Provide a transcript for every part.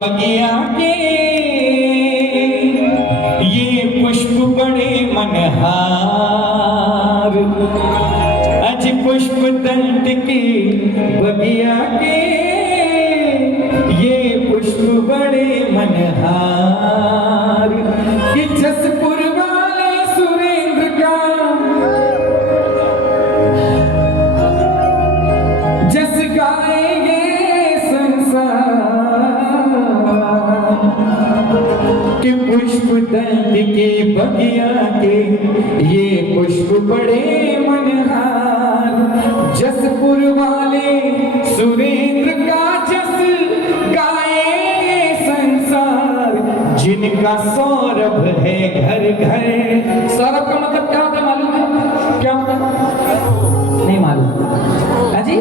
बगिया के ये पुष्प बड़े मनहार, अज पुष्प दंत के बगिया के ये पुष्प बड़े मनहार, कि जसपुर वाले सुरेंद्र का जस गाए ये कि पुष्प दंत के बगिया के ये पुष्प बड़े मनहार, जसपुर वाले सुरेंद्र का जस गाए ये संसार, जिनका सौरभ है घर घर। सौरभ का मतलब क्या होता है मालूम है? क्या होता है? नहीं मालूम। अजी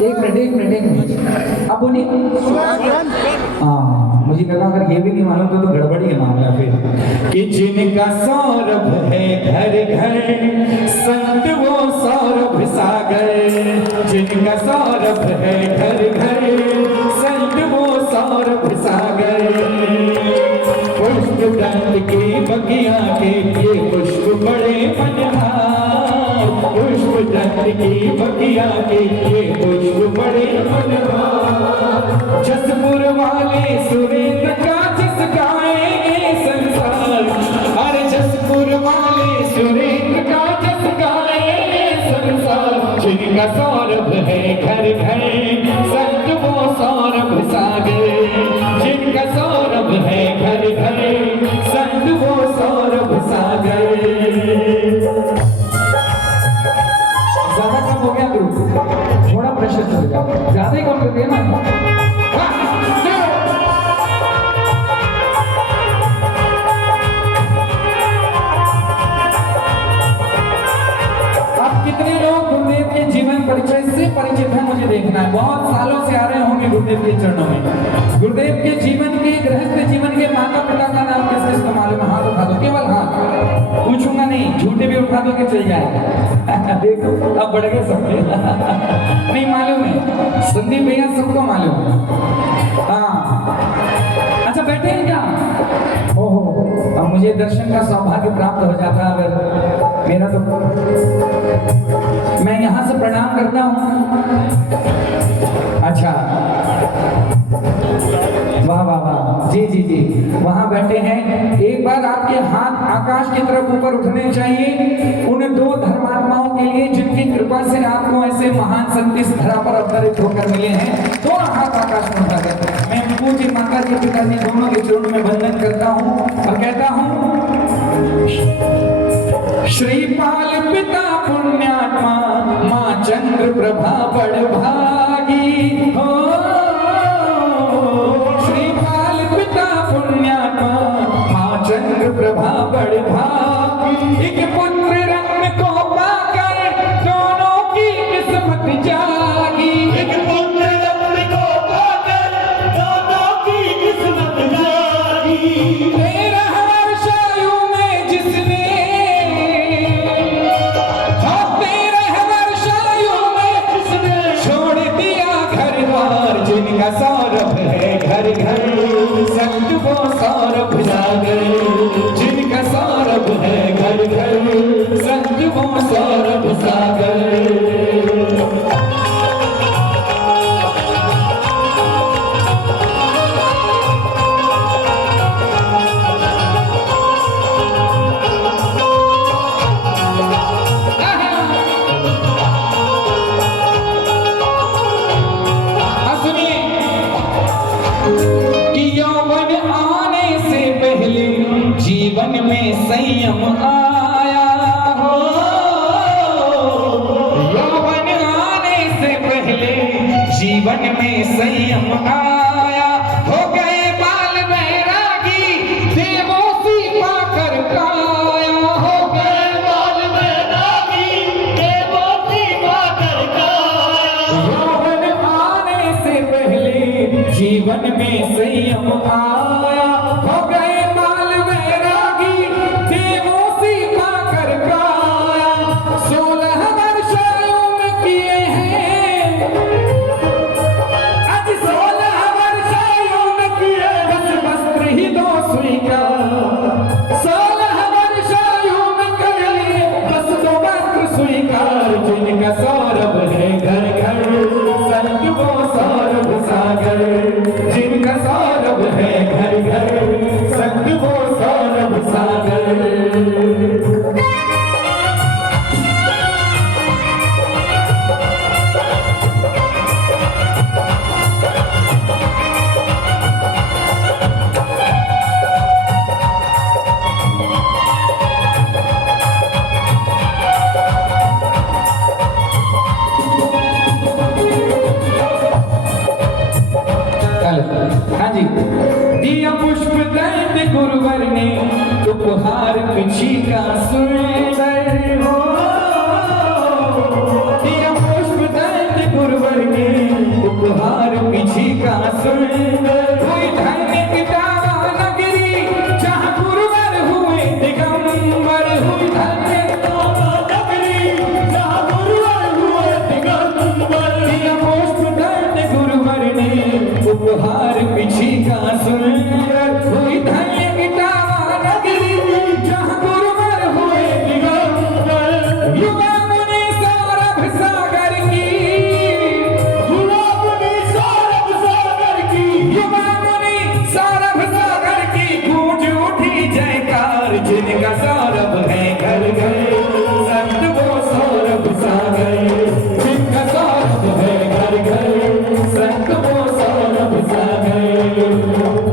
एक मिनट अब बोलिए। हाँ, मुझे लगा अगर ये भी नहीं मालूम तो गड़बड़ी है मामला फिर। कि जिनका सौरभ है घर घर, संत वो सौरभ सागर, जिनका सौरभ है घर घर, संत वो सौरभ सागर, पुष्प दंत के बगिया के ये पुष्प बड़े मनहार, पुष्प दंत की बगिया के ये पुष्प बड़े मनहार, जसपुर वाले सुरेंद्र का जस गाएंगे संसार, अरे जसपुर वाले सुरेंद्र का जस गाएंगे संसार, जिनका सौरभ है घर घर, संत वो सौरभ सागर, जिनका सौरभ है घर घर, संत वो सौरभ सागर। ज्यादा कम हो गया ग्रुप, थोड़ा प्रेशर चल गया, ज्यादा ही कम कर दिया ना। आप कितने लोग गुरुदेव के जीवन परिचय से परिचित हैं मुझे देखना है। बहुत सालों से आ रहे होंगे गुरुदेव के चरणों में। गुरुदेव के जीवन के गृहस्थ जीवन के माता पिता का नाम किस किस को मालूम है? हाथ उठा दो, केवल हाथ, पूछूंगा नहीं, झूठे भी उठा दो कि चल जाएगा। देखो अब बढ़ गए सबके। नहीं मालूम है? संदीप भैया सबको मालूम है। हाँ अच्छा, बैठे हैं क्या? ओहो, अब मुझे दर्शन का सौभाग्य प्राप्त हो जाता अगर मेरा, तो मैं यहाँ से प्रणाम करता हूँ। अच्छा, वाह वाह वाह, जी जी जी, वहां बैठे हैं। एक बार आपके हाथ आकाश की तरफ ऊपर उठने चाहिए उन दो धर्मात्माओं के लिए जिनकी कृपा से आपको ऐसे महान संत इस धरा पर अवतरित होकर मिले हैं। दोनों हाथ आकाश में उठाकर मैं पूज्य माता जी पिताजी दोनों के चरणों में वंदन करता हूँ और कहता हूँ, श्रीपाल पिता पुण्यात्मा माँ चंद्र प्रभा बड़ भागी हो, श्रीपाल पिता पुण्यात्मा माँ चंद्र प्रभा बड़ भागी, एक पुत्र रत्न को पाकर दोनों की किस्मत जागी, एक पुत्र रत्न को पाकर दोनों की किस्मत जागी, 13 वर्ष आयु में जिसने जिनका सौरभ है घर घर, संत वो सौरभ सागर, जिनका सौरभ है घर घर, संत वो सौरभ सागर। जीवन में संयम आया हो, यौवन आने से पहले जीवन में संयम आया, हो गए बाल बैरागी देवों सी पाकर काया, हो गए बाल बैरागी देवों सी पाकर काया, यौवन आने से पहले जीवन में संयम आया, हो गए बाल बैरागी देवों सी पाकर काया, 16 वर्ष आयु में किए हैं, आज 16 वर्ष हाँ जी। दिया पुष्प दैत्य गुरुवर ने उपहार पिछी का सुंदर हो। दिया पुष्प दैत्य गुरुवर ने उपहार पिछी का सुंदर। कोई धन्य किताबा नगरी जहाँ गुरुवर हुए दिगंबर। हुई धन्य किताबा नगरी जहाँ गुरुवर हुए दिगंबर। दिया पुष्प दैत्य गुरुवर ने उपहार पिछी का सुंदर। हुई धन्य किताबा नगरी जहाँ गुरुवर हुए दिगंबर। युवा मुनि सौरभ सागर की, युवा मुनि सौरभ सागर की, युवा मुनि सौरभ सागर की गूंज उठी जयकार। जिनका सौरभ है घर घर संत वो सौरभ सागर। जिनका सौरभ है घर घर संत वो सौरभ सागर।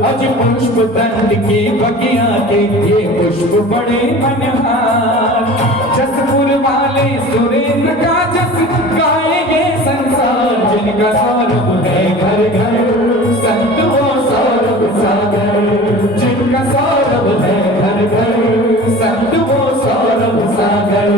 अज पुष्प दंड की बगिया के ये पुष्प बड़े मनहार। जसपुर वाले सुरेंद्र का जस गाएंगे संसार। जिनका सौरभ है घर घर संत वो सौरभ सागर। जिनका सौरभ है घर घर संत वो सौरभ सागर।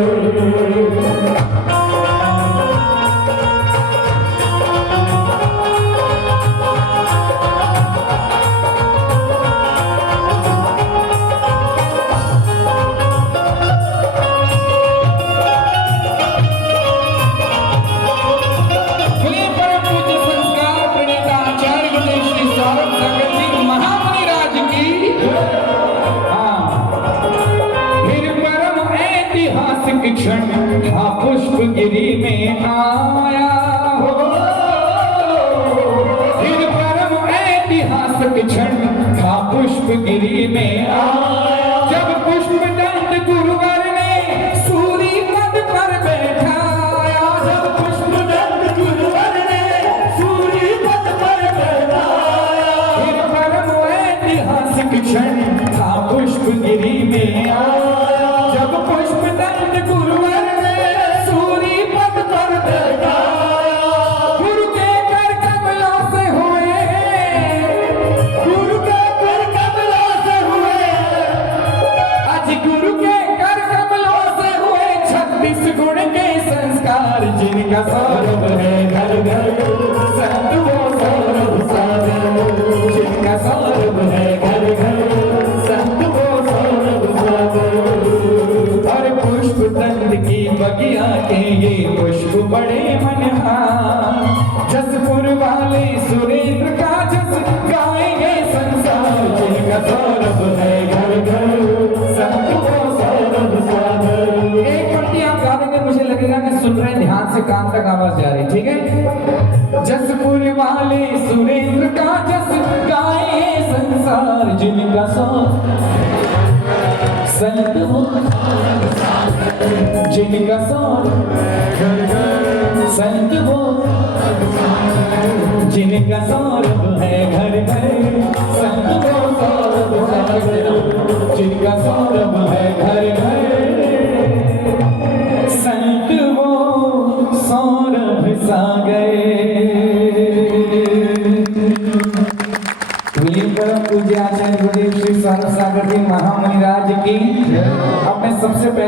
क्षण था पुष्प गिरी में आया हो। फिर परम ऐतिहासिक क्षण था पुष्प गिरी में आया। जब पुष्प दंड गुरुवर ने सूरी पद पर बैठाया। जब पुष्प दंड गुरुवर ने सूरी पद पर बैठाया। फिर परम ऐतिहासिक क्षण था पुष्प गिरी में आया। जब पुष्प दंड गुरुवर ने सूरी पद पर बैठाया। गुरु के कर कमलों से हुए, गुरु के कर कमलों से हुए, आज गुरु के कर कमलों से हुए 36 गुण के संस्कार। जिनका सौरभ है घर घर संत वो सौरभ सागर। जिनका सौरभ है घर घर संत वो सौरभ सागर। और पुष्प दंड की बगिया के ये पुष्प बड़े मनहार। जसपुर वाले सुरेंद्र का जस गाएंगे संसार। जिनका सौरभ है घर घर संत वो सौरभ सागर। एक पंक्ति आप गा देंगे, मुझे लगेगा कि सुन रहे हैं, ध्यान से कान तक आवाज जा रही, ठीक है। जसपुर वाले सुरेंद्र का जस गाएंगे संसार। जिनका सौरभ संत वो जिनका सौरभ संत वो जिनका सौरभ है घर घर संत वो सौरभ सागर। जिनका सौरभ है घर घर संत वो सौरभ सागर। परम पूज्य आचार्य गुरुदेव श्री सौरभ सागर जी महामुनि राज की। अपने सबसे पहले